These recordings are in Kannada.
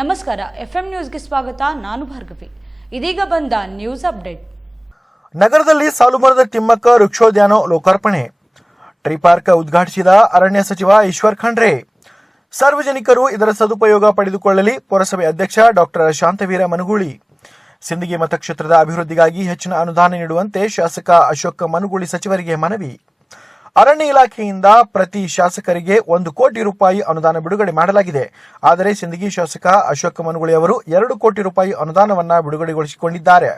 ನಮಸ್ಕಾರ, ಎಫ್ಎಂ ನ್ಯೂಸ್ಗೆ ಸ್ವಾಗತ, ನಾನು ಭಾರ್ಗವಿ. ಇದೀಗ ಬಂದ ನ್ಯೂಸ್ ಅಪ್ಡೇಟ್. ನಗರದಲ್ಲಿ ಸಾಲುಮರದ ತಿಮ್ಮಕ್ಕ ವೃಕ್ಷೋದ್ಯಾನ ಲೋಕಾರ್ಪಣೆ. ಟ್ರೀ ಪಾರ್ಕ್ ಉದ್ಘಾಟಿಸಿದ ಅರಣ್ಯ ಸಚಿವ ಈಶ್ವರ್ ಖಂಡ್ರೆ. ಸಾರ್ವಜನಿಕರು ಇದರ ಸದುಪಯೋಗ ಪಡೆದುಕೊಳ್ಳಲಿ, ಪುರಸಭೆ ಅಧ್ಯಕ್ಷ ಡಾಕ್ಟರ್ ಶಾಂತವೀರ ಮನುಗುಳಿ. ಸಿಂದಗಿ ಮತಕ್ಷೇತ್ರದ ಅಭಿವೃದ್ಧಿಗಾಗಿ ಹೆಚ್ಚಿನ ಅನುದಾನ ನೀಡುವಂತೆ ಶಾಸಕ ಅಶೋಕ್ ಮನುಗುಳಿ ಸಚಿವರಿಗೆ ಮನವಿ. ಅರಣ್ಯ ಇಲಾಖೆಯಿಂದ ಪ್ರತಿ ಶಾಸಕರಿಗೆ ಒಂದು ಕೋಟಿ ರೂಪಾಯಿ ಅನುದಾನ ಬಿಡುಗಡೆ ಮಾಡಲಾಗಿದೆ. ಆದರೆ ಸಿಂದಗಿ ಶಾಸಕ ಅಶೋಕ ಮನಗುಳಿ ಅವರು ಎರಡು ಕೋಟಿ ರೂಪಾಯಿ ಅನುದಾನವನ್ನ ಬಿಡುಗಡೆಗೊಳಿಸಿಕೊಂಡಿದ್ದಾರೆ.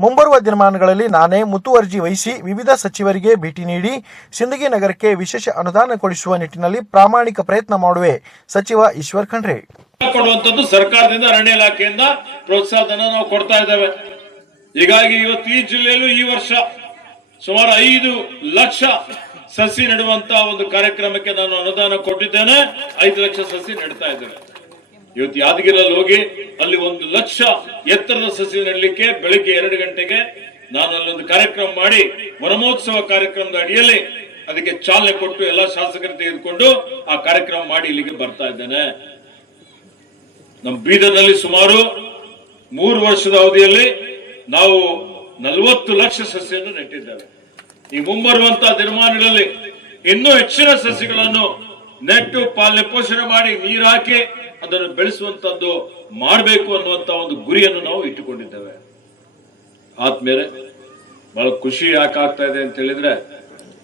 ಮುಂಬರುವ ದಿನಮಾನಗಳಲ್ಲಿ ನಾನೇ ಮುತುವರ್ಜಿ ವಹಿಸಿ ವಿವಿಧ ಸಚಿವರಿಗೆ ಭೇಟಿ ನೀಡಿ ಸಿಂದಗಿ ನಗರಕ್ಕೆ ವಿಶೇಷ ಅನುದಾನ ಕೊಡಿಸುವ ನಿಟ್ಟಿನಲ್ಲಿ ಪ್ರಾಮಾಣಿಕ ಪ್ರಯತ್ನ ಮಾಡುವೆ. ಸಚಿವ ಈಶ್ವರ್ ಖಂಡ್ರೆ. ಕೊಡುವಂತದ್ದು ಸರ್ಕಾರದಿಂದ ಅರಣ್ಯ ಇಲಾಖೆಯಿಂದ ಪ್ರೋತ್ಸಾಹಧನ ನಾವು ಕೊಡ್ತಾ ಇದ್ದೇವೆ. ಹೀಗಾಗಿ ಇವತ್ತು ಈ ಜಿಲ್ಲೆಯಲ್ಲೂ ಈ ವರ್ಷ ಸುಮಾರು ಐದು ಲಕ್ಷ ಸಸಿ ನೆಡುವಂತ ಒಂದು ಕಾರ್ಯಕ್ರಮಕ್ಕೆ ನಾನು ಅನುದಾನ ಕೊಟ್ಟಿದ್ದೇನೆ. ಐದು ಲಕ್ಷ ಸಸಿ ನೆಡ್ತಾ ಇದ್ದೇನೆ. ಇವತ್ತು ಯಾದಗಿರಲ್ಲಿ ಹೋಗಿ ಅಲ್ಲಿ ಒಂದು ಲಕ್ಷ ಎತ್ತರದ ಸಸಿ ನೆಡಲಿಕ್ಕೆ ಬೆಳಿಗ್ಗೆ ಎರಡು ಗಂಟೆಗೆ ನಾನು ಅಲ್ಲೊಂದು ಕಾರ್ಯಕ್ರಮ ಮಾಡಿ ವನಮಹೋತ್ಸವ ಕಾರ್ಯಕ್ರಮದ ಅಡಿಯಲ್ಲಿ ಅದಕ್ಕೆ ಚಾಲನೆ ಕೊಟ್ಟು ಎಲ್ಲ ಶಾಸಕರು ತೆಗೆದುಕೊಂಡು ಆ ಕಾರ್ಯಕ್ರಮ ಮಾಡಿ ಇಲ್ಲಿಗೆ ಬರ್ತಾ ಇದ್ದೇನೆ. ನಮ್ಮ ಬೀದರ್ನಲ್ಲಿ ಸುಮಾರು ಮೂರು ವರ್ಷದ ಅವಧಿಯಲ್ಲಿ ನಾವು ನಲವತ್ತು ಲಕ್ಷ ಸಸಿಯನ್ನು ನೆಟ್ಟಿದ್ದೇವೆ. ಈ ಮುಂಬರುವಂತ ದಿನಮಾನಗಳಲ್ಲಿ ಇನ್ನೂ ಹೆಚ್ಚಿನ ಸಸಿಗಳನ್ನು ನೆಟ್ಟು ಪಾಲನೆ ಪೋಷಣೆ ಮಾಡಿ ನೀರು ಹಾಕಿ ಅದನ್ನು ಬೆಳೆಸುವಂತದ್ದು ಮಾಡಬೇಕು ಅನ್ನುವಂತ ಒಂದು ಗುರಿಯನ್ನು ನಾವು ಇಟ್ಟುಕೊಂಡಿದ್ದೇವೆ. ಆದ್ಮೇಲೆ ಬಹಳ ಖುಷಿ ಯಾಕೆ ಆಗ್ತಾ ಇದೆ ಅಂತ ಹೇಳಿದ್ರೆ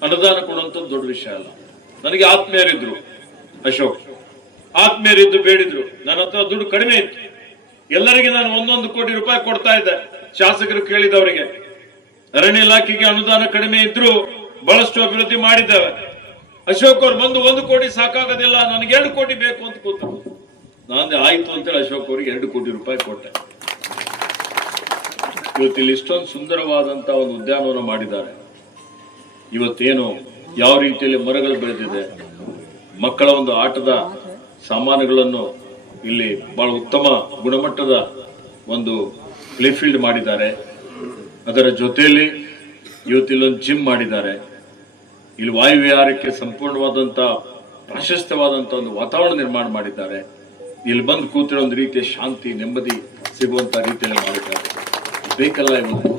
ಅನುದಾನ ಕೊಡುವಂಥದ್ದು ದೊಡ್ಡ ವಿಷಯ ಅಲ್ಲ. ನನಗೆ ಆತ್ಮೀಯರಿದ್ರು, ಅಶೋಕ್. ಆತ್ಮೀಯರಿದ್ದು ಬೇಡಿದ್ರು. ನನ್ನ ಹತ್ರ ದುಡ್ಡು ಕಡಿಮೆ ಇತ್ತು. ಎಲ್ಲರಿಗೆ ನಾನು ಒಂದೊಂದು ಕೋಟಿ ರೂಪಾಯಿ ಕೊಡ್ತಾ ಇದ್ದೆ. ಶಾಸಕರು ಕೇಳಿದವರಿಗೆ. ಅರಣ್ಯ ಇಲಾಖೆಗೆ ಅನುದಾನ ಕಡಿಮೆ ಇದ್ರು ಬಹಳಷ್ಟು ಅಭಿವೃದ್ಧಿ ಮಾಡಿದ್ದೇವೆ. ಅಶೋಕ್ ಅವ್ರು ಬಂದು ಒಂದು ಕೋಟಿ ಸಾಕಾಗೋದಿಲ್ಲ, ನನಗೆ ಎರಡು ಕೋಟಿ ಬೇಕು ಅಂತ ಕೂತ. ನಾನು ಆಯ್ತು ಅಂತೇಳಿ ಅಶೋಕ್ ಅವರಿಗೆ ಎರಡು ಕೋಟಿ ರೂಪಾಯಿ ಕೊಟ್ಟೆ. ಇವತ್ತಿಲ್ಲಿ ಇಷ್ಟೊಂದು ಸುಂದರವಾದಂತ ಒಂದು ಉದ್ಯಾನವನ ಮಾಡಿದ್ದಾರೆ. ಇವತ್ತೇನು ಯಾವ ರೀತಿಯಲ್ಲಿ ಮರಗಳು ಬೆಳೆದಿದೆ, ಮಕ್ಕಳ ಒಂದು ಆಟದ ಸಾಮಾನುಗಳನ್ನು ಇಲ್ಲಿ ಬಹಳ ಉತ್ತಮ ಗುಣಮಟ್ಟದ ಒಂದು ಪ್ಲೇಫೀಲ್ಡ್ ಮಾಡಿದ್ದಾರೆ. ಅದರ ಜೊತೆಯಲ್ಲಿ ಇವತ್ತಿಲ್ಲೊಂದು ಜಿಮ್ ಮಾಡಿದ್ದಾರೆ. ಇಲ್ಲಿ ವಾಯುವಿಹಾರಕ್ಕೆ ಸಂಪೂರ್ಣವಾದಂತ ಪ್ರಶಸ್ತವಾದಂಥ ಒಂದು ವಾತಾವರಣ ನಿರ್ಮಾಣ ಮಾಡಿದ್ದಾರೆ. ಇಲ್ಲಿ ಬಂದು ಕೂತಿರೋ ಒಂದು ರೀತಿಯ ಶಾಂತಿ, ನೆಮ್ಮದಿ ಸಿಗುವಂತ ರೀತಿಯಲ್ಲಿ ಮಾಡಿದ್ದಾರೆ. ಬೇಕಲ್ಲ ಇವತ್ತು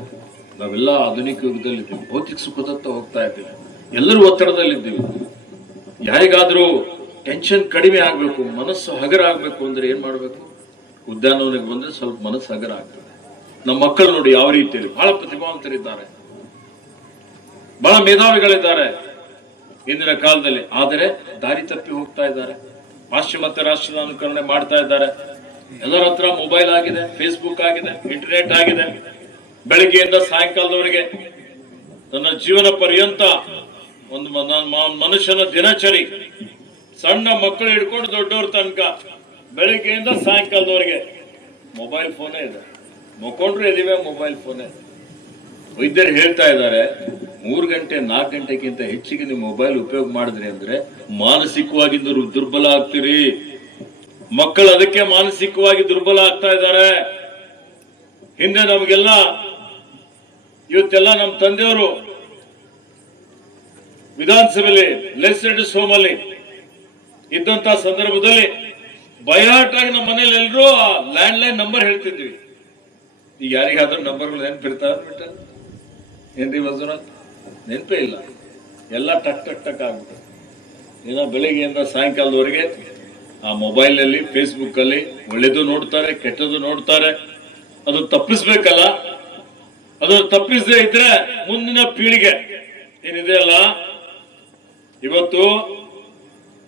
ನಾವೆಲ್ಲ ಆಧುನಿಕ ಯುಗದಲ್ಲಿದ್ದೀವಿ. ಭೌತಿಕ ಸುಖದತ್ತ ಹೋಗ್ತಾ ಇದ್ದೀವಿ. ಎಲ್ಲರೂ ಒತ್ತಡದಲ್ಲಿದ್ದೀವಿ. ಯಾರಿಗಾದ್ರೂ ಟೆನ್ಷನ್ ಕಡಿಮೆ ಆಗ್ಬೇಕು, ಮನಸ್ಸು ಹಗರ ಆಗ್ಬೇಕು ಅಂದ್ರೆ ಏನ್ ಮಾಡ್ಬೇಕು? ಉದ್ಯಾನವನಕ್ಕೆ ಬಂದ್ರೆ ಸ್ವಲ್ಪ ಮನಸ್ಸು ಹಗರ ಆಗ್ತದೆ ನಮ್ಮ ಮಕ್ಕಳು ನೋಡಿ ಯಾವ ರೀತಿಯಲ್ಲಿ ಬಹಳ ಪ್ರತಿಭಾವಂತರಿದ್ದಾರೆ. ಬಹಳ ಮೇಧಾವಿಗಳಿದ್ದಾರೆ ಇಂದಿನ ಕಾಲದಲ್ಲಿ. ಆದರೆ ದಾರಿ ತಪ್ಪಿ ಹೋಗ್ತಾ ಇದ್ದಾರೆ. ಪಾಶ್ಚಿಮಾತ್ಯ ರಾಷ್ಟ್ರದ ಅನುಕರಣೆ ಮಾಡ್ತಾ ಇದ್ದಾರೆ. ಎಲ್ಲರ ಹತ್ರ ಮೊಬೈಲ್ ಆಗಿದೆ ಫೇಸ್ಬುಕ್ ಆಗಿದೆ ಇಂಟರ್ನೆಟ್ ಆಗಿದೆ. ಬೆಳಿಗ್ಗೆಯಿಂದ ಸಾಯಂಕಾಲದವರೆಗೆ ನನ್ನ ಜೀವನ ಪರ್ಯಂತ ಒಂದು ಮನುಷ್ಯನ ದಿನಚರಿ ಸಣ್ಣ ಮಕ್ಕಳು ಹಿಡ್ಕೊಂಡು ದೊಡ್ಡವ್ರ ತನಕ ಬೆಳಿಗ್ಗೆಯಿಂದ ಸಾಯಂಕಾಲದವರೆಗೆ ಮೊಬೈಲ್ ಫೋನೇ ಇದೆ. ಮಕ್ಕೊಂಡ್ರು ಎದಿವೆ ಮೊಬೈಲ್ ಫೋನೇ ವೈದ್ಯರು ಹೇಳ್ತಾ ಇದ್ದಾರೆ, ಮೂರು ಗಂಟೆ, ನಾಲ್ಕು ಗಂಟೆಗಿಂತ ಹೆಚ್ಚಿಗೆ ನೀವು ಮೊಬೈಲ್ ಉಪಯೋಗ ಮಾಡಿದ್ರಿ ಅಂದ್ರೆ ಮಾನಸಿಕವಾಗಿ ದುರ್- ದುರ್ಬಲ ಆಗ್ತೀರಿ. ಮಕ್ಕಳು ಅದಕ್ಕೆ ಮಾನಸಿಕವಾಗಿ ದುರ್ಬಲ ಆಗ್ತಾ ಇದ್ದಾರೆ. ಹಿಂದೆ ನಮಗೆಲ್ಲ, ಇವತ್ತೆಲ್ಲ ನಮ್ಮ ತಂದೆಯವರು ವಿಧಾನಸಭೆಯಲ್ಲಿ ಲೆಜಿಸ್ಲೇಟಿವ್ ಹೋಮ್ ಅಲ್ಲಿ ಇದ್ದಂತ ಸಂದರ್ಭದಲ್ಲಿ ಬಯಲಾಟಾಗಿ ನಮ್ಮ ಮನೇಲಿ ಎಲ್ಲರೂ ಲ್ಯಾಂಡ್ ಲೈನ್ ನಂಬರ್ ಹೇಳ್ತಿದ್ವಿ. ಈಗ ಯಾರಿಗಾದ್ರೂ ನಂಬರ್ಗಳು ನೆನಪಿರ್ತಾವ ಏನ್ರಿ ಮಂಜುನಾಥ್ ನೆನಪೇ ಇಲ್ಲ. ಎಲ್ಲ ಟಕ್ ಟಕ್ ಟಕ್ ಆಗ್ಬಿಟ್ಟು. ಏನೋ ಬೆಳಿಗ್ಗೆಯಿಂದ ಸಾಯಂಕಾಲದವರೆಗೆ ಆ ಮೊಬೈಲ್ ಫೇಸ್ಬುಕ್ಕಲ್ಲಿ ಒಳ್ಳೇದು ನೋಡ್ತಾರೆ ಕೆಟ್ಟದ್ದು ನೋಡ್ತಾರೆ. ಅದು ತಪ್ಪಿಸ್ಬೇಕಲ್ಲ? ಅದು ತಪ್ಪಿಸದೇ ಇದ್ರೆ ಮುಂದಿನ ಪೀಳಿಗೆ ಏನಿದೆ ಅಲ್ಲ? ಇವತ್ತು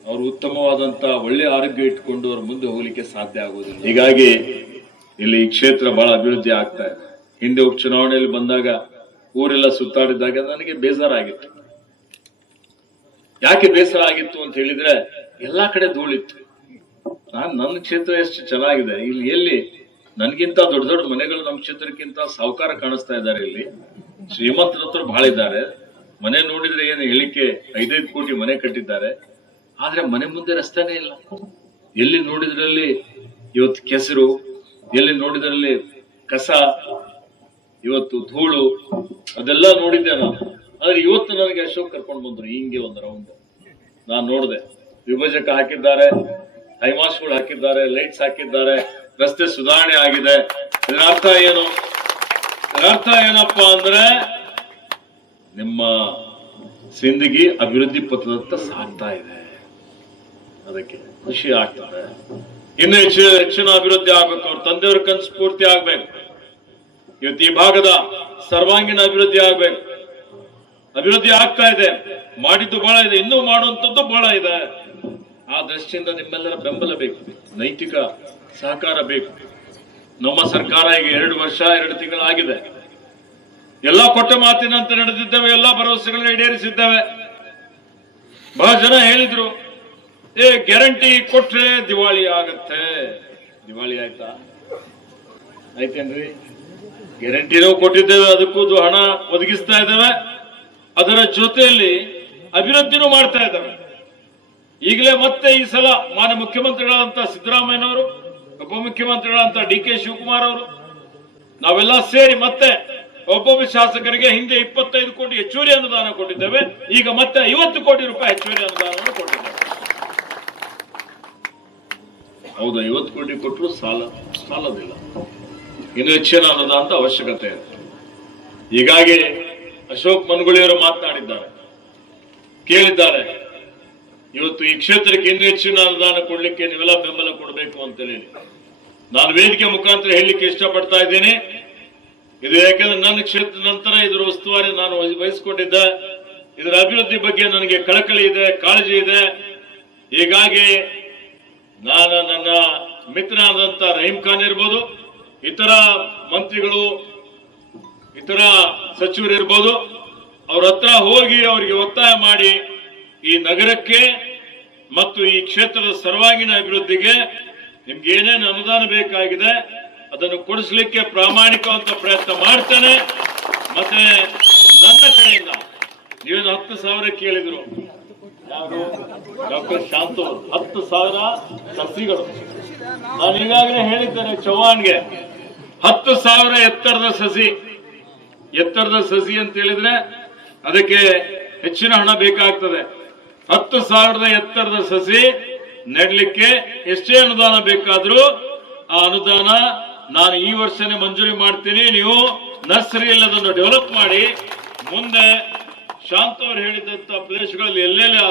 ಅವರು ಉತ್ತಮವಾದಂತ ಒಳ್ಳೆ ಆರೋಗ್ಯ ಇಟ್ಕೊಂಡು ಅವ್ರ ಮುಂದೆ ಹೋಗ್ಲಿಕ್ಕೆ ಸಾಧ್ಯ ಆಗೋದಿಲ್ಲ. ಹೀಗಾಗಿ ಇಲ್ಲಿ ಈ ಕ್ಷೇತ್ರ ಬಹಳ ಅಭಿವೃದ್ಧಿ ಆಗ್ತಾ ಇದೆ. ಹಿಂದೆ ಉಪಚುನಾವಣೆಯಲ್ಲಿ ಬಂದಾಗ ಊರೆಲ್ಲ ಸುತ್ತಾಡಿದಾಗ ನನಗೆ ಬೇಜಾರಾಗಿತ್ತು ಯಾಕೆ ಬೇಸರ ಆಗಿತ್ತು ಅಂತ ಹೇಳಿದ್ರೆ ಎಲ್ಲಾ ಕಡೆ ಧೂಳಿತ್ತು. ನಾನ್ ನನ್ನ ಕ್ಷೇತ್ರ ಎಷ್ಟು ಚೆನ್ನಾಗಿದೆ. ಇಲ್ಲಿ ಎಲ್ಲಿ ನನ್ಗಿಂತ ದೊಡ್ಡ ದೊಡ್ಡ ಮನೆಗಳು ನಮ್ಮ ಕ್ಷೇತ್ರಕ್ಕಿಂತ ಸಾವುಕಾರ ಕಾಣಿಸ್ತಾ ಇದ್ದಾರೆ ಇಲ್ಲಿ. ಶ್ರೀಮಂತರ ಹತ್ರ ಬಹಳ ಇದ್ದಾರೆ. ಮನೆ ನೋಡಿದ್ರೆ ಏನು ಹೇಳಿಕೆ ಐದೈದು ಕೋಟಿ ಮನೆ ಕಟ್ಟಿದ್ದಾರೆ. ಆದ್ರೆ ಮನೆ ಮುಂದೆ ರಸ್ತೆನೇ ಇಲ್ಲ. ಎಲ್ಲಿ ನೋಡಿದ್ರಲ್ಲಿ ಇವತ್ತು ಕೆಸರು ಎಲ್ಲಿ ನೋಡಿದ್ರಲ್ಲಿ ಕಸ, ಇವತ್ತು ಧೂಳು, ಅದೆಲ್ಲ ನೋಡಿದ್ದೆ ನಾನು. ಆದ್ರೆ ಇವತ್ತು ನನಗೆ ಅಶೋಕ್ ಕರ್ಕೊಂಡು ಬಂದ್ರು, ಹಿಂಗೆ ಒಂದು ರೌಂಡ್ ನಾನು ನೋಡಿದೆ. ವಿಭಜಕ ಹಾಕಿದ್ದಾರೆ, ಹೈಮಾಸ್ಗಳು ಹಾಕಿದ್ದಾರೆ ಲೈಟ್ಸ್ ಹಾಕಿದ್ದಾರೆ, ರಸ್ತೆ ಸುಧಾರಣೆ ಆಗಿದೆ. ಇದರ ಅರ್ಥ ಏನು? ಇದರ ಅರ್ಥ ಏನಪ್ಪಾ ಅಂದ್ರೆ, ನಿಮ್ಮ ಸಿಂದಗಿ ಅಭಿವೃದ್ಧಿ ಪಥದತ್ತ ಸಾಗ್ತಾ ಇದೆ. ಅದಕ್ಕೆ ಖುಷಿ ಆಗ್ತದೆ. ಇನ್ನು ಹೆಚ್ಚು ಹೆಚ್ಚಿನ ಅಭಿವೃದ್ಧಿ ಆಗ್ಬೇಕು. ಅವ್ರ ತಂದೆಯವ್ರ ಕನಸು ಪೂರ್ತಿ ಆಗ್ಬೇಕು. ಇವತ್ತು ಈ ಭಾಗದ ಸರ್ವಾಂಗೀಣ ಅಭಿವೃದ್ಧಿ ಆಗ್ಬೇಕು. ಅಭಿವೃದ್ಧಿ ಆಗ್ತಾ ಇದೆ. ಮಾಡಿದ್ದು ಬಹಳ ಇದೆ. ಇನ್ನೂ ಮಾಡುವಂಥದ್ದು ಬಹಳ ಇದೆ. ಆ ದೃಷ್ಟಿಯಿಂದ ನಿಮ್ಮೆಲ್ಲರ ಬೆಂಬಲ ಬೇಕು. ನೈತಿಕ ಸಹಕಾರ ಬೇಕು. ನಮ್ಮ ಸರ್ಕಾರ ಈಗ ಎರಡು ವರ್ಷ, ಎರಡು ತಿಂಗಳಾಗಿದೆ ಎಲ್ಲ ಕೊಟ್ಟ ಮಾತಿನಂತೆ ನಡೆದಿದ್ದೇವೆ. ಎಲ್ಲ ಭರವಸೆಗಳನ್ನ ಈಡೇರಿಸಿದ್ದೇವೆ. ಬಹಳ ಜನ ಹೇಳಿದ್ರು ಏ ಗ್ಯಾರಂಟಿ ಕೊಟ್ರೆ ದಿವಾಳಿ ಆಗತ್ತೆ. ದಿವಾಳಿ ಆಯ್ತಾ? ಆಯ್ತೇನ್ರಿ? ಗ್ಯಾರಂಟಿನೂ ಕೊಟ್ಟಿದ್ದೇವೆ, ಅದಕ್ಕೂ ಹಣ ಒದಗಿಸ್ತಾ ಇದ್ದೇವೆ. ಅದರ ಜೊತೆಯಲ್ಲಿ ಅಭಿವೃದ್ಧಿನೂ ಮಾಡ್ತಾ ಇದ್ದಾವೆ. ಈಗಲೇ ಮತ್ತೆ ಈ ಸಲ ಮಾನ್ಯ ಮುಖ್ಯಮಂತ್ರಿಗಳಾದಂತ ಸಿದ್ದರಾಮಯ್ಯನವರು ಉಪಮುಖ್ಯಮಂತ್ರಿಗಳಾದಂತಹ ಡಿ ಕೆ ಶಿವಕುಮಾರ್ ಅವರು, ನಾವೆಲ್ಲ ಸೇರಿ ಮತ್ತೆ ಒಬ್ಬೊಬ್ಬ ಶಾಸಕರಿಗೆ ಹಿಂದೆ ಇಪ್ಪತ್ತೈದು ಕೋಟಿ ಹೆಚ್ಚುವರಿ ಅನುದಾನ ಕೊಟ್ಟಿದ್ದೇವೆ. ಈಗ ಮತ್ತೆ ಐವತ್ತು ಕೋಟಿ ರೂಪಾಯಿ ಹೆಚ್ಚುವರಿ ಅನುದಾನವನ್ನು ಕೊಟ್ಟಿದ್ದೇವೆ. ಹೌದು, ಐವತ್ತು ಕೋಟಿ ಕೊಟ್ಟರು ಸಾಲ, ಸಾಲದಿಲ್ಲ. ಇನ್ನು ಹೆಚ್ಚಿನ ಅನುದಾನದ ಅವಶ್ಯಕತೆ ಇದೆ. ಹೀಗಾಗಿ ಅಶೋಕ್ ಮನ್ಗುಳಿಯವರು ಮಾತನಾಡಿದ್ದಾರೆ. ಕೇಳಿದ್ದಾರೆ, ಇವತ್ತು ಈ ಕ್ಷೇತ್ರಕ್ಕೆ ಇನ್ನು ಹೆಚ್ಚಿನ ಅನುದಾನ ಕೊಡ್ಲಿಕ್ಕೆ ನೀವೆಲ್ಲ ಬೆಂಬಲ ಕೊಡಬೇಕು ಅಂತ ಹೇಳಿ ನಾನು ವೇದಿಕೆ ಮುಖಾಂತರ ಹೇಳಲಿಕ್ಕೆ ಇಷ್ಟಪಡ್ತಾ ಇದ್ದೇನೆ. ಇದು ಯಾಕಂದ್ರೆ ನನ್ನ ಕ್ಷೇತ್ರ ನಂತರ ಇದರ ಉಸ್ತುವಾರಿ ನಾನು ವಹಿ- ವಹಿಸಿಕೊಂಡಿದ್ದೆ, ಇದರ ಅಭಿವೃದ್ಧಿ ಬಗ್ಗೆ ನನಗೆ ಕಳಕಳಿ ಇದೆ, ಕಾಳಜಿ ಇದೆ. ಹೀಗಾಗಿ ನಾನು ನನ್ನ ಮಿತ್ರನಾದಂತ ರಹೀಂ ಖಾನ್ ಇರ್ಬೋದು, ಇತರ ಮಂತ್ರಿಗಳು, ಇತರ ಸಚಿವರು ಇರ್ಬೋದು, ಅವ್ರ ಹತ್ರ ಹೋಗಿ ಅವರಿಗೆ ಒತ್ತಾಯ ಮಾಡಿ ಈ ನಗರಕ್ಕೆ ಮತ್ತು ಈ ಕ್ಷೇತ್ರದ ಸರ್ವಾಂಗೀಣ ಅಭಿವೃದ್ಧಿಗೆ ನಿಮ್ಗೆ ಏನೇನು ಅನುದಾನ ಬೇಕಾಗಿದೆ ಅದನ್ನು ಕೊಡಿಸ್ಲಿಕ್ಕೆ ಪ್ರಾಮಾಣಿಕವಂತ ಪ್ರಯತ್ನ ಮಾಡ್ತೇನೆ. ಮತ್ತೆ ನನ್ನ ಕಡೆಯಿಂದ ನೀವೇನು ಹತ್ತು ಸಾವಿರ ಕೇಳಿದ್ರು ಯಾರು? ಡಾಕ್ಟರ್ ಶಾಂತ. ಹತ್ತು ಸಾವಿರ ಸಸಿಗಳು ನಾನು ಈಗಾಗಲೇ ಹೇಳಿದ್ದೇನೆ ಚೌಹಾಣ್ಗೆ ಹತ್ತು ಸಾವಿರ ಎತ್ತರದ ಸಸಿ. ಎತ್ತರದ ಸಸಿ ಅಂತ ಹೇಳಿದ್ರೆ ಅದಕ್ಕೆ ಹೆಚ್ಚಿನ ಹಣ ಬೇಕಾಗ್ತದೆ. ಹತ್ತು ಸಾವಿರದ ಎತ್ತರದ ಸಸಿ ನೆಡ್ಲಿಕ್ಕೆ ಎಷ್ಟೇ ಅನುದಾನ ಬೇಕಾದ್ರೂ ಆ ಅನುದಾನ ನಾನು ಈ ವರ್ಷನೇ ಮಂಜೂರಿ ಮಾಡ್ತೀನಿ. ನೀವು ನರ್ಸರಿಯಲ್ಲಿ ಅದನ್ನು ಡೆವಲಪ್ ಮಾಡಿ, ಮುಂದೆ ಶಾಂತ ಅವರು ಹೇಳಿದಂತ ಪ್ರದೇಶಗಳಲ್ಲಿ ಎಲ್ಲೆಲ್ಲಿ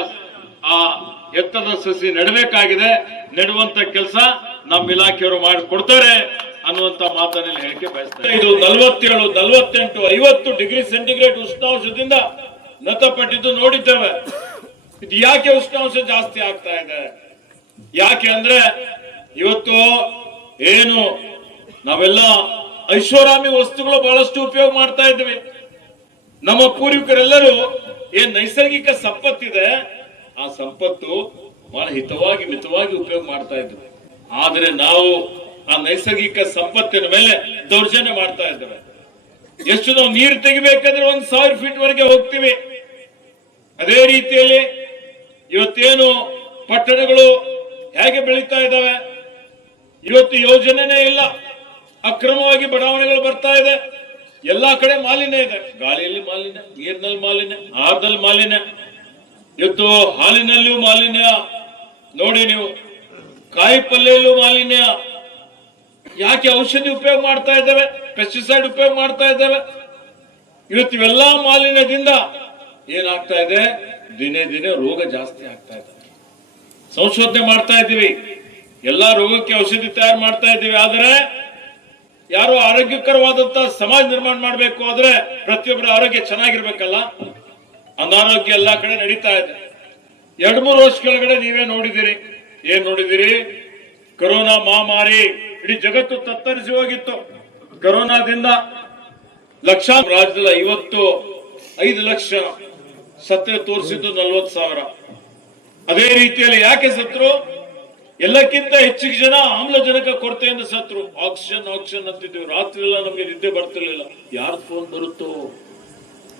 ಆ- ಎತ್ತರದ ಸಸಿ ನೆಡಬೇಕಾಗಿದೆ, ನೆಡುವಂತ ಕೆಲಸ ನಮ್ಮ ಇಲಾಖೆಯವರು ಮಾಡಿಕೊಡ್ತಾರೆ ಅನ್ನುವಂತ ಮಾತನ್ನ ಹೇಳಿಕೆ ಬಯಸ್ತಾರೆ ಇದು ನಲವತ್ತೇಳು, ನಲವತ್ತೆಂಟು, ಐವತ್ತು ಡಿಗ್ರಿ ಸೆಂಟಿಗ್ರೇಡ್ ಉಷ್ಣಾಂಶದಿಂದ ನತಪಟ್ಟಿದ್ದು ನೋಡಿದ್ದೇವೆ. ಇದು ಯಾಕೆ ಉಷ್ಣಾಂಶ ಜಾಸ್ತಿ ಆಗ್ತಾ ಇದೆ? ಯಾಕೆ ಅಂದ್ರೆ ಇವತ್ತು ಏನು ನಾವೆಲ್ಲ ಐಶ್ವರಾಮಿ ವಸ್ತುಗಳು ಬಹಳಷ್ಟು ಉಪಯೋಗ ಮಾಡ್ತಾ ಇದ್ವಿ ನಮ್ಮ ಪೂರ್ವಿಕರೆಲ್ಲರೂ ಏನ್ ನೈಸರ್ಗಿಕ ಸಂಪತ್ತಿದೆ, ಆ ಸಂಪತ್ತು ಬಹಳ ಹಿತವಾಗಿ, ಮಿತವಾಗಿ ಉಪಯೋಗ ಮಾಡ್ತಾ ಇದ್ರು. ಆದ್ರೆ ನಾವು ಆ ನೈಸರ್ಗಿಕ ಸಂಪತ್ತಿನ ಮೇಲೆ ದೌರ್ಜನ್ಯ ಮಾಡ್ತಾ ಇದ್ದೇವೆ. ಎಷ್ಟು ನಾವು ನೀರು ತೆಗಿಬೇಕಂದ್ರೆ ಒಂದ್ ಸಾವಿರ ಫೀಟ್ ವರೆಗೆ ಹೋಗ್ತೀವಿ. ಅದೇ ರೀತಿಯಲ್ಲಿ ಇವತ್ತೇನು ಪಟ್ಟಣಗಳು ಹೇಗೆ ಬೆಳೀತಾ ಇದ್ದಾವೆ? ಇವತ್ತು ಯೋಜನೆನೇ ಇಲ್ಲ. ಅಕ್ರಮವಾಗಿ ಬಡಾವಣೆಗಳು ಬರ್ತಾ ಇದೆ. ಎಲ್ಲಾ ಕಡೆ ಮಾಲಿನ್ಯ ಇದೆ. ಗಾಳಿಯಲ್ಲಿ ಮಾಲಿನ್ಯ, ನೀರಿನಲ್ಲಿ ಮಾಲಿನ್ಯ ಆಹಾರದಲ್ಲಿ ಮಾಲಿನ್ಯ. ಇವತ್ತು ಹಾಲಿನಲ್ಲಿಯೂ ಮಾಲಿನ್ಯ. ನೋಡಿ ನೀವು ಕಾಯಿ ಪಲ್ಯಲ್ಲೂ ಮಾಲಿನ್ಯ. ಯಾಕೆ ಔಷಧಿ ಉಪಯೋಗ ಮಾಡ್ತಾ ಇದ್ದೇವೆ? ಪೆಸ್ಟಿಸೈಡ್ ಉಪಯೋಗ ಮಾಡ್ತಾ ಇದ್ದೇವೆ? ಇವತ್ತು ಇವೆಲ್ಲಾ ಮಾಲಿನ್ಯದಿಂದ ಏನಾಗ್ತಾ ಇದೆ? ದಿನೇ ದಿನೇ ರೋಗ ಜಾಸ್ತಿ ಆಗ್ತಾ ಇದೆ. ಸಂಶೋಧನೆ ಮಾಡ್ತಾ ಇದ್ದೀವಿ. ಎಲ್ಲಾ ರೋಗಕ್ಕೆ ಔಷಧಿ ತಯಾರು ಮಾಡ್ತಾ ಇದ್ದೀವಿ. ಆದರೆ ಯಾರು ಆರೋಗ್ಯಕರವಾದಂತ ಸಮಾಜ ನಿರ್ಮಾಣ ಮಾಡಬೇಕು ಆದ್ರೆ ಪ್ರತಿಯೊಬ್ಬರ ಆರೋಗ್ಯ ಚೆನ್ನಾಗಿರ್ಬೇಕಲ್ಲ? ಅನಾರೋಗ್ಯ ಎಲ್ಲಾ ಕಡೆ ನಡೀತಾ ಇದೆ. ಎರಡ್ ಮೂರು ವರ್ಷ ಕೆಳಗಡೆ ನೀವೇ ನೋಡಿದಿರಿ. ಏನ್ ನೋಡಿದಿರಿ? ಕೊರೋನಾ ಮಹಾಮಾರಿ. ಇಡೀ ಜಗತ್ತು ತತ್ತರಿಸಿ ಹೋಗಿತ್ತು. ಕೊರೋನಾದಿಂದ ಲಕ್ಷ ರಾಜ್ಯದ ಐವತ್ತು ಐದು ಲಕ್ಷ ಸತ್ಯ ತೋರಿಸಿದ್ದು ನಲ್ವತ್ತು ಸಾವಿರ. ಅದೇ ರೀತಿಯಲ್ಲಿ ಯಾಕೆ ಸತ್ರು? ಎಲ್ಲಕ್ಕಿಂತ ಹೆಚ್ಚಿಗೆ ಜನ ಆಮ್ಲಜನಕ ಕೊರತೆಯಿಂದ ಸತ್ರು ಆಕ್ಸಿಜನ್ ಆಕ್ಸಿಜನ್ ಅಂತಿದ್ವಿ ರಾತ್ರಿ ಎಲ್ಲ ನಮಗೆ ನಿದ್ದೆ ಬರ್ತಿರ್ಲಿಲ್ಲ. ಯಾರ್ದು ಫೋನ್ ಬರುತ್ತೋ?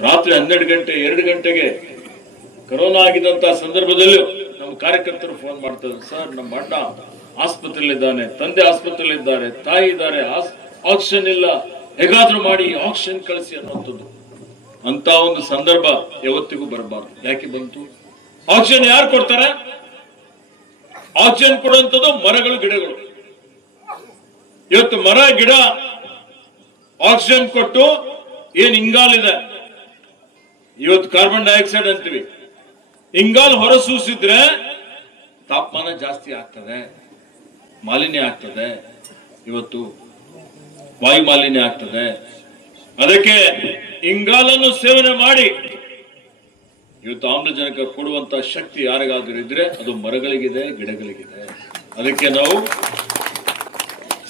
ರಾತ್ರಿ ಹನ್ನೆರಡು ಗಂಟೆ, ಎರಡು ಗಂಟೆಗೆ ಕರೋನಾ ಆಗಿದಂತ ಸಂದರ್ಭದಲ್ಲೂ ನಮ್ಮ ಕಾರ್ಯಕರ್ತರು ಫೋನ್ ಮಾಡ್ತಾರೆ ಸರ್, ನಮ್ಮ ಅಣ್ಣ ಆಸ್ಪತ್ರೆಯಲ್ಲಿದ್ದಾನೆ, ತಂದೆ ಆಸ್ಪತ್ರೆಯಲ್ಲಿದ್ದಾರೆ, ತಾಯಿ ಇದ್ದಾರೆ ಆಕ್ಸಿಜನ್ ಇಲ್ಲ, ಹೇಗಾದ್ರೂ ಮಾಡಿ ಆಕ್ಸಿಜನ್ ಕಳಿಸಿ ಅನ್ನುವಂಥದ್ದು. ಅಂತ ಒಂದು ಸಂದರ್ಭ ಯಾವತ್ತಿಗೂ ಬರಬಾರ್ದು. ಯಾಕೆ ಬಂತು? ಆಕ್ಸಿಜನ್ ಯಾರು ಕೊಡ್ತಾರೆ? ಆಕ್ಸಿಜನ್ ಕೊಡುವಂಥದ್ದು ಮರಗಳು, ಗಿಡಗಳು. ಇವತ್ತು ಮರ, ಗಿಡ, ಆಕ್ಸಿಜನ್ ಕೊಟ್ಟು ಏನ್ ಇಂಗಾಲಿದೆ ಇವತ್ತು ಕಾರ್ಬನ್ ಡೈಆಕ್ಸೈಡ್ ಅಂತೀವಿ. ಇಂಗಾಲ್ ಹೊರಸೂಸಿದ್ರೆ ತಾಪಮಾನ ಜಾಸ್ತಿ ಆಗ್ತದೆ, ಮಾಲಿನ್ಯ ಆಗ್ತದೆ. ಇವತ್ತು ವಾಯು ಮಾಲಿನ್ಯ ಆಗ್ತದೆ. ಅದಕ್ಕೆ ಇಂಗಾಲನ್ನು ಸೇವನೆ ಮಾಡಿ. ಇವತ್ತು ಆಮ್ಲಜನಕ ಕೊಡುವಂತ ಶಕ್ತಿ ಯಾರಿಗಾದ್ರೂ ಇದ್ರೆ ಅದು ಮರಗಳಿಗಿದೆ, ಗಿಡಗಳಿಗಿದೆ. ಅದಕ್ಕೆ ನಾವು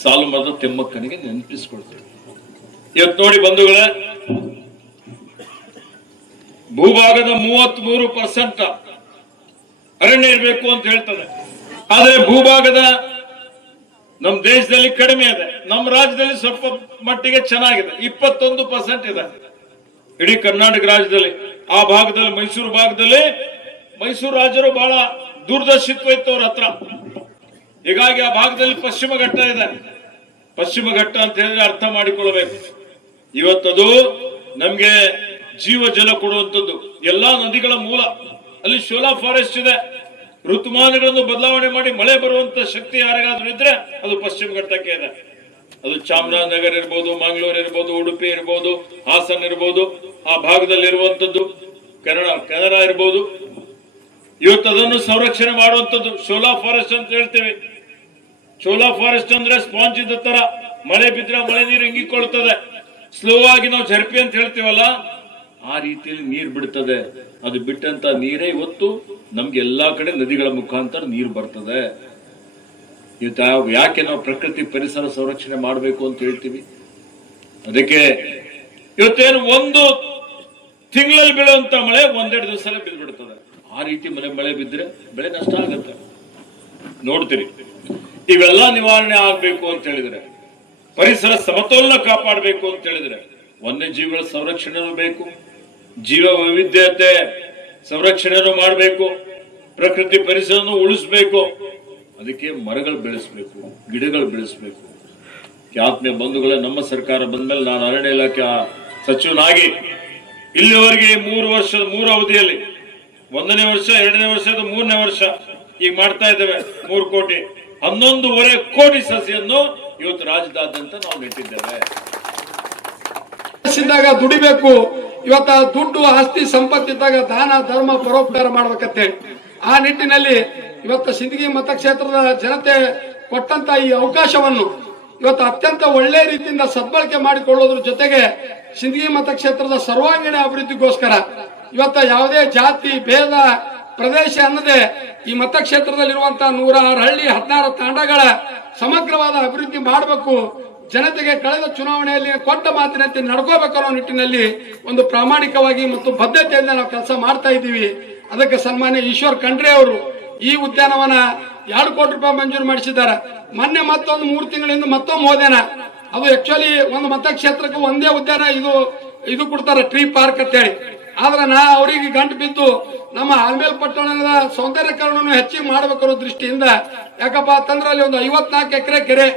ಸಾಲು ಮರದ ತಿಮ್ಮಕ್ಕನಿಗೆ ನೆನಪಿಸ್ಕೊಳ್ತೇವೆ. ಇವತ್ತು ನೋಡಿ ಬಂಧುಗಳೇ, ಭೂಭಾಗದ ಮೂವತ್ತ್ ಮೂರು ಪರ್ಸೆಂಟ್ ಅರಣ್ಯ ಇರಬೇಕು ಅಂತ ಹೇಳ್ತದೆ ಆದ್ರೆ ಭೂಭಾಗದ ನಮ್ಮ ದೇಶದಲ್ಲಿ ಕಡಿಮೆ ಇದೆ. ನಮ್ಮ ರಾಜ್ಯದಲ್ಲಿ ಸ್ವಲ್ಪ ಮಟ್ಟಿಗೆ ಚೆನ್ನಾಗಿದೆ. ಇಪ್ಪತ್ತೊಂದು ಪರ್ಸೆಂಟ್ ಇದೆ. ಇಡೀ ಕರ್ನಾಟಕ ರಾಜ್ಯದಲ್ಲಿ, ಆ ಭಾಗದಲ್ಲಿ, ಮೈಸೂರು ಭಾಗದಲ್ಲಿ, ಮೈಸೂರು ರಾಜರು ಬಹಳ ದೂರದರ್ಶಿತ್ವ ಇತ್ತು ಅವ್ರ ಹತ್ರ. ಹೀಗಾಗಿ ಆ ಭಾಗದಲ್ಲಿ ಪಶ್ಚಿಮ ಘಟ್ಟ ಇದೆ. ಪಶ್ಚಿಮ ಘಟ್ಟ ಅಂತ ಹೇಳಿದ್ರೆ ಅರ್ಥ ಮಾಡಿಕೊಳ್ಳಬೇಕು. ಇವತ್ತದು ನಮ್ಗೆ ಜೀವ ಜಲ ಕೊಡುವಂಥದ್ದು. ಎಲ್ಲಾ ನದಿಗಳ ಮೂಲ. ಅಲ್ಲಿ ಶೋಲಾ ಫಾರೆಸ್ಟ್ ಇದೆ. ಋತುಮಾನಗಳನ್ನು ಬದಲಾವಣೆ ಮಾಡಿ ಮಳೆ ಬರುವಂತ ಶಕ್ತಿ ಯಾರಿಗಾದ್ರೂ ಇದ್ರೆ ಅದು ಪಶ್ಚಿಮ ಘಟ್ಟಕ್ಕೆ ಇದೆ. ಅದು ಚಾಮರಾಜನಗರ ಇರ್ಬೋದು, ಮಂಗಳೂರು ಇರ್ಬೋದು, ಉಡುಪಿ ಇರ್ಬೋದು, ಹಾಸನ್ ಇರ್ಬೋದು, ಆ ಭಾಗದಲ್ಲಿ ಇರುವಂತದ್ದು ಕನ್ನಡ ಕನ್ನಡ ಇರ್ಬೋದು. ಇವತ್ತು ಅದನ್ನು ಸಂರಕ್ಷಣೆ ಮಾಡುವಂತದ್ದು ಶೋಲಾ ಫಾರೆಸ್ಟ್ ಅಂತ ಹೇಳ್ತೇವೆ. ಶೋಲಾ ಫಾರೆಸ್ಟ್ ಅಂದ್ರೆ ಸ್ಪಾಂಜ್ ಇದ್ದ ತರ, ಮಳೆ ಬಿದ್ರೆ ಮಳೆ ನೀರು ಇಂಗಿಕೊಳ್ತದೆ. ಸ್ಲೋ ಆಗಿ ನಾವು ಜರ್ಪಿ ಅಂತ ಹೇಳ್ತೀವಲ್ಲ, ಆ ರೀತಿಯಲ್ಲಿ ನೀರು ಬಿಡ್ತದೆ. ಅದು ಬಿಟ್ಟಂತ ನೀರೇ ಇವತ್ತು ನಮ್ಗೆ ಎಲ್ಲಾ ಕಡೆ ನದಿಗಳ ಮುಖಾಂತರ ನೀರು ಬರ್ತದೆ. ಇವತ್ತು ಯಾಕೆ ನಾವು ಪ್ರಕೃತಿ ಪರಿಸರ ಸಂರಕ್ಷಣೆ ಮಾಡಬೇಕು ಅಂತ ಹೇಳ್ತೀವಿ? ಅದಕ್ಕೆ ಇವತ್ತೇನು ಒಂದು ತಿಂಗಳಲ್ಲಿ ಬೀಳುವಂತ ಮಳೆ ಒಂದೆರಡು ದಿವಸ ಬಿದ್ದ್ಬಿಡ್ತದೆ. ಆ ರೀತಿ ಮಳೆ ಮಳೆ ಬಿದ್ದರೆ ಬೆಳೆ ನಷ್ಟ ಆಗುತ್ತೆ. ನೋಡ್ತೀರಿ. ಇವೆಲ್ಲ ನಿವಾರಣೆ ಆಗ್ಬೇಕು ಅಂತ ಹೇಳಿದ್ರೆ, ಪರಿಸರ ಸಮತೋಲನ ಕಾಪಾಡಬೇಕು ಅಂತ ಹೇಳಿದ್ರೆ ವನ್ಯಜೀವಿಗಳ ಸಂರಕ್ಷಣೆನೂ ಬೇಕು, ಜೀವ ವೈವಿಧ್ಯತೆ ಸಂರಕ್ಷಣೆನೂ ಮಾಡಬೇಕು, ಪ್ರಕೃತಿ ಪರಿಸರನು ಉಳಿಸ್ಬೇಕು. ಅದಕ್ಕೆ ಮರಗಳು ಬೆಳೆಸಬೇಕು, ಗಿಡಗಳು ಬೆಳೆಸಬೇಕು. ಆತ್ಮೀಯ ಬಂಧುಗಳೇ, ನಮ್ಮ ಸರ್ಕಾರ ಬಂದ್ಮೇಲೆ ನಾನು ಅರಣ್ಯ ಇಲಾಖೆ ಸಚಿವನಾಗಿ ಇಲ್ಲಿವರೆಗೆ ಮೂರು ವರ್ಷದ ಮೂರು ಅವಧಿಯಲ್ಲಿ, ಒಂದನೇ ವರ್ಷ, ಎರಡನೇ ವರ್ಷದ ಮೂರನೇ ವರ್ಷ ಈಗ ಮಾಡ್ತಾ ಇದ್ದೇವೆ, ಮೂರು ಕೋಟಿ. ಹನ್ನೊಂದೂವರೆ ಕೋಟಿ ಸಸಿಯನ್ನು ಇವತ್ತು ರಾಜ್ಯದಾದ್ಯಂತ ನಾವು ನೆಟ್ಟಿದ್ದೇವೆ. ದುಡಿಬೇಕು, ಇವತ್ತ ದುಡ್ಡು, ಆಸ್ತಿ, ಸಂಪತ್ತಿದ್ದಾಗ ದಾನ, ಧರ್ಮ, ಪರೋಪಕಾರ ಮಾಡ್ಬೇಕಂತೆ. ಆ ನಿಟ್ಟಿನಲ್ಲಿ ಇವತ್ತು ಸಿಂದಗಿ ಮತಕ್ಷೇತ್ರದ ಜನತೆ ಕೊಟ್ಟಂತ ಈ ಅವಕಾಶವನ್ನು ಇವತ್ತು ಅತ್ಯಂತ ಒಳ್ಳೆ ರೀತಿಯಿಂದ ಸದ್ಬಳಕೆ ಮಾಡಿಕೊಳ್ಳೋದ್ರ ಜೊತೆಗೆ ಸಿಂದಗಿ ಮತಕ್ಷೇತ್ರದ ಸರ್ವಾಂಗೀಣ ಅಭಿವೃದ್ಧಿಗೋಸ್ಕರ ಇವತ್ತು ಯಾವುದೇ ಜಾತಿ, ಭೇದ, ಪ್ರದೇಶ ಅನ್ನದೆ ಈ ಮತಕ್ಷೇತ್ರದಲ್ಲಿರುವಂತಹ ನೂರಾರು ಹಳ್ಳಿ, ಹದಿನಾರು ತಾಂಡಗಳ ಸಮಗ್ರವಾದ ಅಭಿವೃದ್ಧಿ ಮಾಡಬೇಕು, ಜನತೆಗೆ ಕಳೆದ ಚುನಾವಣೆಯಲ್ಲಿ ಕೊಟ್ಟ ಮಾತಿನಂತೆ ನಡ್ಕೋಬೇಕು ಅನ್ನೋ ನಿಟ್ಟಿನಲ್ಲಿ ಒಂದು ಪ್ರಾಮಾಣಿಕವಾಗಿ ಮತ್ತು ಬದ್ಧತೆಯಿಂದ ನಾವು ಕೆಲಸ ಮಾಡ್ತಾ ಇದ್ದೀವಿ. ಅದಕ್ಕೆ ಸನ್ಮಾನ್ಯ ಈಶ್ವರ್ ಖಂಡ್ರೆ ಅವರು ಈ ಉದ್ಯಾನವನ ಎರಡು ಕೋಟಿ ರೂಪಾಯಿ ಮಂಜೂರು ಮಾಡಿಸಿದ್ದಾರೆ. ಮೊನ್ನೆ ಮತ್ತೊಂದು ಮೂರು ತಿಂಗಳಿಂದ ಮತ್ತೊಮ್ಮೆ ಹೋದೇನ ಅದು ಆಕ್ಚುಲಿ ಒಂದು ಮತಕ್ಷೇತ್ರಕ್ಕೆ ಒಂದೇ ಉದ್ಯಾನ ಇದು ಇದು ಕೊಡ್ತಾರೆ ಟ್ರೀ ಪಾರ್ಕ್ ಅಂತೇಳಿ. ಆದ್ರೆ ನಾ ಅವರಿಗೆ ಗಂಟು ಬಿದ್ದು ನಮ್ಮ ಆಲ್ಮೇಲ್ ಪಟ್ಟಣದ ಸೌಂದರ್ಯಕರಣವನ್ನು ಹೆಚ್ಚಿಗೆ ಮಾಡಬೇಕನ್ನೋ ದೃಷ್ಟಿಯಿಂದ, ಯಾಕಪ್ಪ ಅಂತಂದ್ರೆ ಅಲ್ಲಿ ಒಂದು ಐವತ್ನಾಲ್ಕು ಎಕರೆ ಕೆರೆ,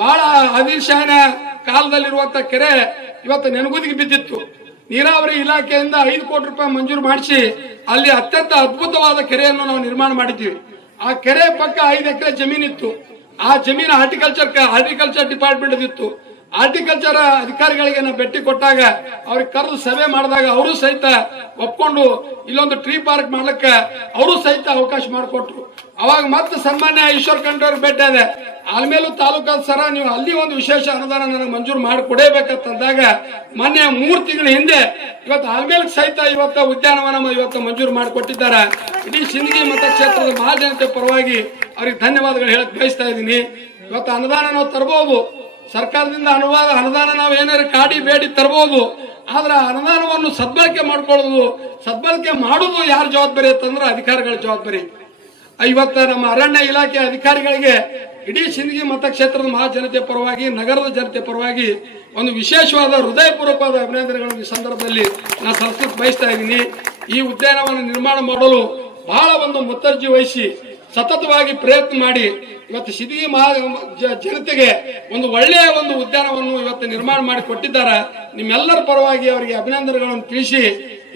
ಬಹಳ ಅದಿಲ್ ಶಾಹನ ಕಾಲದಲ್ಲಿರುವಂತ ಕೆರೆ ಇವತ್ತು ನೆನಗುದಿಗೆ ಬಿದ್ದಿತ್ತು. ನೀರಾವರಿ ಇಲಾಖೆಯಿಂದ ಐದು ಕೋಟಿ ರೂಪಾಯಿ ಮಂಜೂರು ಮಾಡಿಸಿ ಅಲ್ಲಿ ಅತ್ಯಂತ ಅದ್ಭುತವಾದ ಕೆರೆಯನ್ನು ನಾವು ನಿರ್ಮಾಣ ಮಾಡಿದ್ದೀವಿ. ಆ ಕೆರೆ ಪಕ್ಕ ಐದು ಎಕರೆ ಜಮೀನಿತ್ತು. ಆ ಜಮೀನು ಹಾರ್ಟಿಕಲ್ಚರ್ ಹಾರ್ಟಿಕಲ್ಚರ್ ಡಿಪಾರ್ಟ್ಮೆಂಟ್ ಇತ್ತು. ಹಾರ್ಟಿಕಲ್ಚರ್ ಅಧಿಕಾರಿಗಳಿಗೆ ನಾವು ಭೇಟಿ ಕೊಟ್ಟಾಗ ಅವ್ರಿಗೆ ಕರೆದು ಸಭೆ ಮಾಡಿದಾಗ ಅವರು ಸಹಿತ ಒಪ್ಕೊಂಡು ಇಲ್ಲೊಂದು ಟ್ರೀ ಪಾರ್ಕ್ ಮಾಡ್ಲಿಕ್ಕೆ ಅವರು ಸಹಿತ ಅವಕಾಶ ಮಾಡಿಕೊಟ್ರು. ಅವಾಗ ಮತ್ತೆ ಸನ್ಮಾನ್ಯ ಈಶ್ವರ್ ಖಂಡ್ರೆ ಭೇಟಿ ಆದ. ಆಲ್ಮೇಲು ತಾಲೂಕಾದ ಸರ ನೀವು ಅಲ್ಲಿ ಒಂದು ವಿಶೇಷ ಅನುದಾನ ನನಗೆ ಮಂಜೂರು ಮಾಡಿ ಕೊಡೇಬೇಕಂತಂದಾಗ ಮೊನ್ನೆ ಮೂರು ತಿಂಗಳ ಹಿಂದೆ ಇವತ್ತು ಆಲ್ಮೇಲ್ ಸಹಿತ ಇವತ್ತು ಉದ್ಯಾನವನ ಇವತ್ತು ಮಂಜೂರು ಮಾಡಿಕೊಟ್ಟಿದ್ದಾರೆ ಇಡೀ ಸಿಂದಗಿ ಮತಕ್ಷೇತ್ರದ ಮಹಾಜನತೆ ಪರವಾಗಿ ಅವ್ರಿಗೆ ಧನ್ಯವಾದಗಳು ಹೇಳಕ್ ಬಯಸ್ತಾ ಇದ್ದೀನಿ. ಇವತ್ತು ಅನುದಾನ ನಾವು ತರಬಹುದು ಸರ್ಕಾರದಿಂದ ಅನುವಾದ ಅನುದಾನ ನಾವು ಕಾಡಿ ಬೇಡಿ ತರಬಹುದು ಆದ್ರೆ ಅನುದಾನವನ್ನು ಸದ್ಬಳಕೆ ಮಾಡ್ಕೊಳ್ಳೋದು, ಸದ್ಬಳಕೆ ಮಾಡುವುದು ಯಾರ ಜವಾಬ್ದಾರಿ ಅಂತಂದ್ರೆ ಅಧಿಕಾರಿಗಳ ಜವಾಬ್ದಾರಿ. ಇವತ್ತ ನಮ್ಮ ಅರಣ್ಯ ಇಲಾಖೆ ಅಧಿಕಾರಿಗಳಿಗೆ ಇಡೀ ಸಿಂದಗಿ ಮತಕ್ಷೇತ್ರದ ಮಹಾಜನತೆ ಪರವಾಗಿ, ನಗರದ ಜನತೆ ಪರವಾಗಿ ಒಂದು ವಿಶೇಷವಾದ ಹೃದಯಪೂರ್ವಕವಾದ ಅಭಿನಂದನೆಗಳನ್ನು ಈ ಸಂದರ್ಭದಲ್ಲಿ ನಾನು ಸಂಸ್ಕೃತಿ ಬಯಸ್ತಾ ಇದ್ದೀನಿ. ಈ ಉದ್ಯಾನವನ ನಿರ್ಮಾಣ ಮಾಡಲು ಬಹಳ ಒಂದು ಮುತ್ತರ್ಜಿ ವಹಿಸಿ ಸತತವಾಗಿ ಪ್ರಯತ್ನ ಮಾಡಿ ಇವತ್ತು ಸಿದ್ಗಿ ಮಹಾ ಜನತೆಗೆ ಒಂದು ಒಳ್ಳೆಯ ಒಂದು ಉದ್ಯಾನವನ್ನು ಇವತ್ತು ನಿರ್ಮಾಣ ಮಾಡಿ ಕೊಟ್ಟಿದ್ದಾರೆ. ನಿಮ್ಮೆಲ್ಲರ ಪರವಾಗಿ ಅವರಿಗೆ ಅಭಿನಂದನೆಗಳನ್ನು ತಿಳಿಸಿ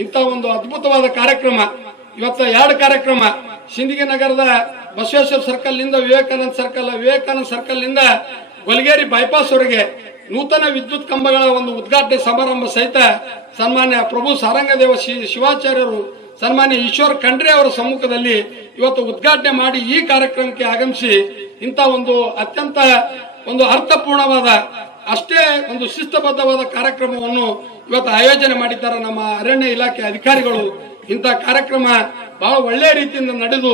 ಇಂಥ ಒಂದು ಅದ್ಭುತವಾದ ಕಾರ್ಯಕ್ರಮ, ಇವತ್ತು ಎರಡು ಕಾರ್ಯಕ್ರಮ. ಸಿಂದಗಿ ನಗರದ ಬಸವೇಶ್ವರ ಸರ್ಕಲ್ನಿಂದ, ವಿವೇಕಾನಂದ ಸರ್ಕಲ್ ವಿವೇಕಾನಂದ ಸರ್ಕಲ್ನಿಂದ ಗೊಲಗೇರಿ ಬೈಪಾಸ್ ವರೆಗೆ ನೂತನ ವಿದ್ಯುತ್ ಕಂಬಗಳ ಒಂದು ಉದ್ಘಾಟನೆ ಸಮಾರಂಭ ಸಹಿತ ಸನ್ಮಾನ್ಯ ಪ್ರಭು ಸಾರಂಗದೇವ ಶಿವಾಚಾರ್ಯರು ಸನ್ಮಾನ್ಯ ಈಶ್ವರ್ ಖಂಡ್ರೆ ಅವರ ಸಮ್ಮುಖದಲ್ಲಿ ಇವತ್ತು ಉದ್ಘಾಟನೆ ಮಾಡಿ ಈ ಕಾರ್ಯಕ್ರಮಕ್ಕೆ ಆಗಮಿಸಿ ಇಂಥ ಒಂದು ಅತ್ಯಂತ ಒಂದು ಅರ್ಥಪೂರ್ಣವಾದ, ಅಷ್ಟೇ ಒಂದು ಶಿಸ್ತಬದ್ಧವಾದ ಕಾರ್ಯಕ್ರಮವನ್ನು ಇವತ್ತು ಆಯೋಜನೆ ಮಾಡಿದ್ದಾರೆ ನಮ್ಮ ಅರಣ್ಯ ಇಲಾಖೆ ಅಧಿಕಾರಿಗಳು. ಇಂಥ ಕಾರ್ಯಕ್ರಮ ಬಹಳ ಒಳ್ಳೆಯ ರೀತಿಯಿಂದ ನಡೆದು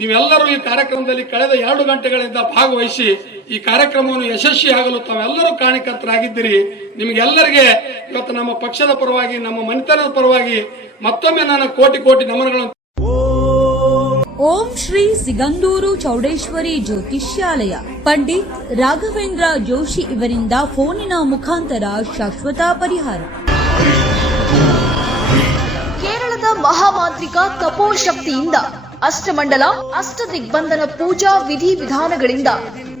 ನೀವೆಲ್ಲರೂ ಈ ಕಾರ್ಯಕ್ರಮದಲ್ಲಿ ಕಳೆದ ಎರಡು ಗಂಟೆಗಳಿಂದ ಭಾಗವಹಿಸಿ ಈ ಕಾರ್ಯಕ್ರಮವನ್ನು ಯಶಸ್ವಿಯಾಗಲು ತಾವೆಲ್ಲರೂ ಕಾರಣಕರ್ತರಾಗಿದ್ದೀರಿ ನಿಮಗೆಲ್ಲರಿಗೆ ಇವತ್ತು ನಮ್ಮ ಪಕ್ಷದ ಪರವಾಗಿ, ನಮ್ಮ ಮನೆತನದ ಪರವಾಗಿ ಮತ್ತೊಮ್ಮೆ ನಾನು ಕೋಟಿ ಕೋಟಿ ನಮನಗಳನ್ನು ಓಂ ಶ್ರೀ ಸಿಗಂದೂರು ಚೌಡೇಶ್ವರಿ ಜ್ಯೋತಿಷ್ಯಾಲಯ. ಪಂಡಿತ್ ರಾಘವೇಂದ್ರ ಜೋಶಿ ಇವರಿಂದ ಫೋನಿನ ಮುಖಾಂತರ ಶಾಶ್ವತ ಪರಿಹಾರ. ಮಹಾಮಾಂತ್ರಿಕ ತಪೋಶಕ್ತಿಯಿಂದ ಅಷ್ಟಮಂಡಲ ಅಷ್ಟದಿಗ್ಬಂಧನ ಪೂಜಾ ವಿಧಿ ವಿಧಾನಗಳಿಂದ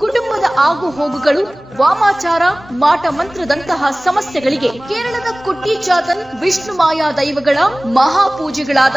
ಕುಟುಂಬದ ಆಗು ಹೋಗುಗಳು ವಾಮಾಚಾರ ಮಾಟ ಮಂತ್ರದಂತಹ ಸಮಸ್ಯೆಗಳಿಗೆ ಕೇರಳದ ಕುಟ್ಟಿ ವಿಷ್ಣು ಮಾಯಾ ದೈವಗಳ ಮಹಾಪೂಜೆಗಳಾದ